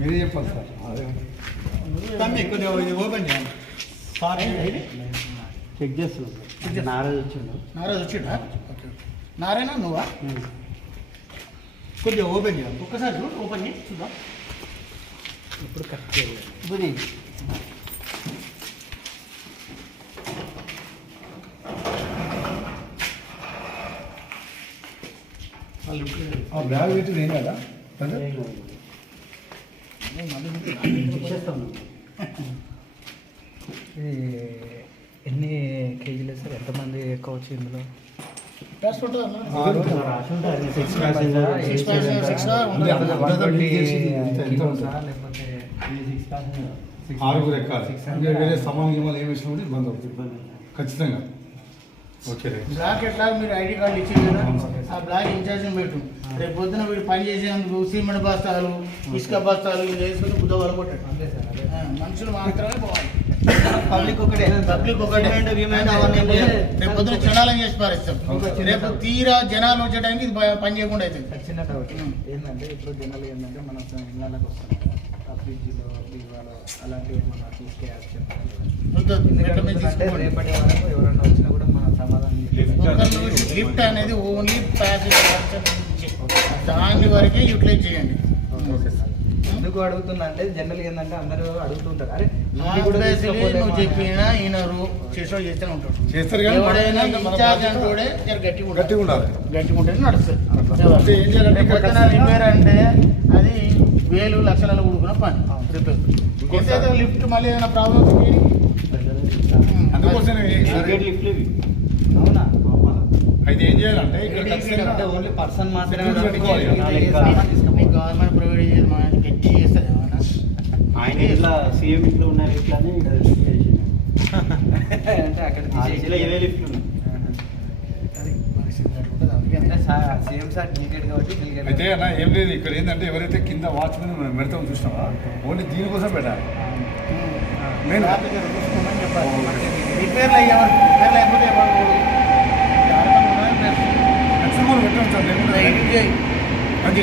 మీరే చెప్పాలి సార్. తమ్మి కొద్దిగా ఇది ఓపెన్ చేయండి. చెక్ చేస్తున్నాం. నారాజు వచ్చిండు. నారాజు వచ్చిండా? ఓకే. నారాయణ నువ్వా? కొద్దిగా ఓపెన్ చేయాలి. ఒక్కసారి చూడు, ఓపెన్ చేయి చూద్దాం. ఇప్పుడు కరెక్ట్ చేయాలి. ఇప్పుడు ఆ బ్యాగ్ పెట్టింది ఏం కదా ఇది ఎన్ని కేజీలు సార్? ఎంతమంది ఎక్కవచ్చు ఇందులో? ఆరుగురు ఎక్కాలి. వేరే సమాన్ గిమాలు ఏమి వేసినప్పుడు ఇబ్బంది అవుతుంది ఖచ్చితంగా. ఓకే బ్లాక్ ఎట్లా మీరు ఐడి కార్డు ఇచ్చింది కదా, ఆ బ్లాక్ ఇన్ఛార్జిని పెట్టు. రేపు పొద్దున వీడు పని చేసేందుకు సిమెంట్ బస్తాలు, ఇసుక బస్తాలు ఇవి వేసుకుని బుద్ధవాళ్ళు కొట్టాడు. మనుషులు మాత్రమే పోవాలి. పబ్లిక్ ఒకటే రేపు పొద్దున చండాలం చేసి పారేస్తాం. రేపు తీరా జనాలు వచ్చేటానికి ఇది పని చేయకుండా అవుతుంది. చిన్న డౌట్ ఏంటంటే, ఇప్పుడు జనాలు ఏంటంటే మన ఇళ్ళకి వస్తాం కదా, ఆ ఫ్రిడ్జ్లో బీరువాలో అలాంటివి ఏమన్నా తీసుకే యాక్షన్ రేపటి వరకు ఎవరైనా వచ్చినా కూడా మన సమాధానం. లిఫ్ట్ అనేది ఓన్లీ ప్యాసింజర్ దాని వరకే యూటిలైజ్ చేయండి. ఎందుకు అడుగుతున్నా అంటే, జనరల్ ఏంటంటే అందరూ అడుగుతుంటారు, అరే నువ్వు చెప్పినా ఈయనరు చేసేవాళ్ళు చేస్తూనే ఉంటాడు. ఎవడైనా ఇన్ఛార్జ్ అంటే గట్టిగా ఉండాలి. గట్టిగా ఉంటేనే నడుస్తుంది. రిపేర్ అంటే అది వేలు లక్షలలో కూడుకున్న పని. రిపేర్ లిఫ్ట్ మళ్ళీ ఏదైనా ప్రాబ్లమ్ అవునా? అయితే ఏం చేయాలంటే ఇక్కడ ఓన్లీ పర్సన్ మాత్రమే గవర్నమెంట్ ప్రొవైడ్ చేసేది మన గట్టి చేస్తుంది. ఆయన ఇట్లా సీఎం ఇంట్లో ఉన్న లిఫ్ట్లని అంటే అక్కడ సీఎం సర్టిఫికేట్ కాబట్టి. అయితే అన్న ఏం లేదు, ఇక్కడ ఏంటంటే ఎవరైతే కింద వాచ్మెన్ పెడతాం చూసినావా, ఓన్లీ దీనికోసం పెట్టాలి. నేను రిపేర్లు అయ్యేవారు రిపేర్లు అయిపోతే మ్యాక్సిమం పెట్టాను సార్. అది